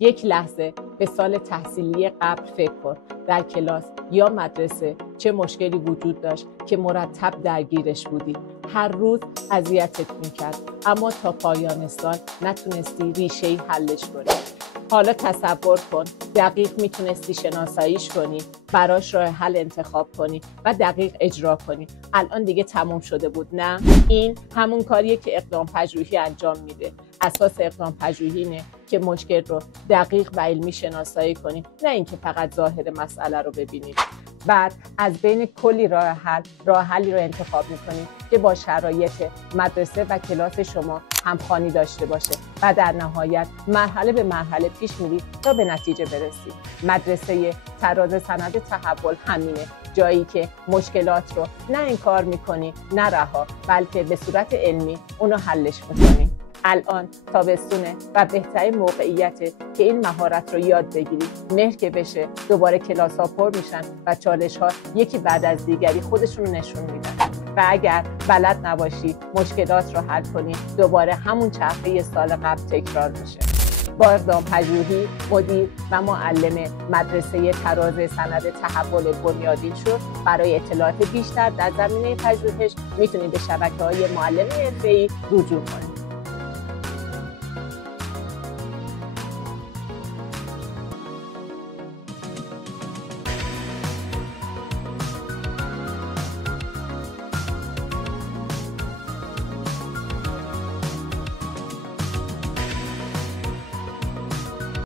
یک لحظه به سال تحصیلی قبل فکر کن. در کلاس یا مدرسه چه مشکلی وجود داشت که مرتب درگیرش بودی؟ هر روز اذیتت میکرد اما تا پایان سال نتونستی ریشه‌ای حلش کنی. حالا تصور کن دقیق میتونستی شناساییش کنی، براش راه حل انتخاب کنی و دقیق اجرا کنی. الان دیگه تموم شده بود، نه؟ این همون کاریه که اقدام پژوهی انجام میده. اساس اقدام پژوهی اینه که مشکل رو دقیق و علمی شناسایی کنی، نه اینکه فقط ظاهر مسئله رو ببینی. بعد از بین کلی راه حلی رو انتخاب میکنی که با شرایط مدرسه و کلاس شما همخوانی داشته باشه و در نهایت مرحله به مرحله پیش میری تا به نتیجه برسی. مدرسه تراز سند تحول همینه، جایی که مشکلات رو نه انکار میکنی نه رها، بلکه به صورت علمی اونو حلش میکنی. الان تابستونه و بهترین موقعیته که این مهارت رو یاد بگیری. مهر که بشه دوباره کلاس ها پر میشن و چالش ها یکی بعد از دیگری خودشون رو نشون میدن و اگر بلد نباشی مشکلات رو حل کنی دوباره همون چرخه سال قبل تکرار میشه. با اقدام پژوهی مدیر و معلم مدرسه تراز سند تحول بنیادین شد. برای اطلاعات بیشتر در زمینه پژوهش میتونید به شبکه‌های معلم حرفه‌ای رجوع کنید.